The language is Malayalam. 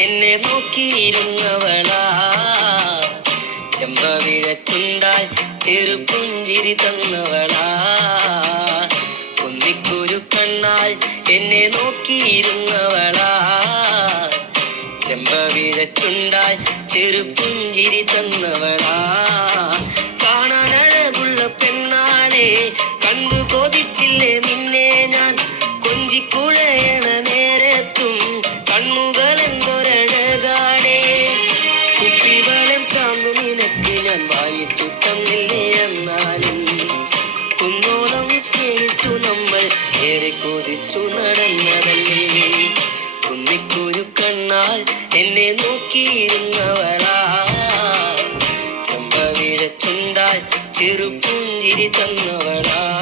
എന്നെ നോക്കിയിരുന്നവളാ. ചെമ്പവിഴച്ചുണ്ടാൽ ചെറുപുഞ്ചിരി തന്നവളാ. കുന്നിക്കൊരു കണ്ണാൽ എന്നെ നോക്കിയിരുന്നവളാ. ചെമ്പവിഴച്ചുണ്ടാൽ ചെറുപുഞ്ചിരി തന്നവളാ. കാണാൻ അഴകുള്ള പെണ്ണാളെ, കണ്ടു കൊതിച്ചില്ലേ നിന്നെ ഞാൻ. കൊഞ്ചിക്കുഴയണ നേരത്തും കണ്ണുകൾ എന്തൊരഴകാടേ. കുപ്പിവളം ചാന്തു നിനക്ക് ഞാൻ വാങ്ങിച്ചു തന്നില്ലേ എന്നാലും. കുന്നോളം സ്നേഹിച്ചു നമ്മൾ, ഏറെ കൊതിച്ചു നടന്നതല്ലേ. കുന്നിക്കൊരു കണ്ണാൽ എന്നെ നോക്കിയിരുന്നവളാ. ചെമ്പവിഴച്ചുണ്ടാൽ ചെറുപുഞ്ചിരി തന്നവളാ.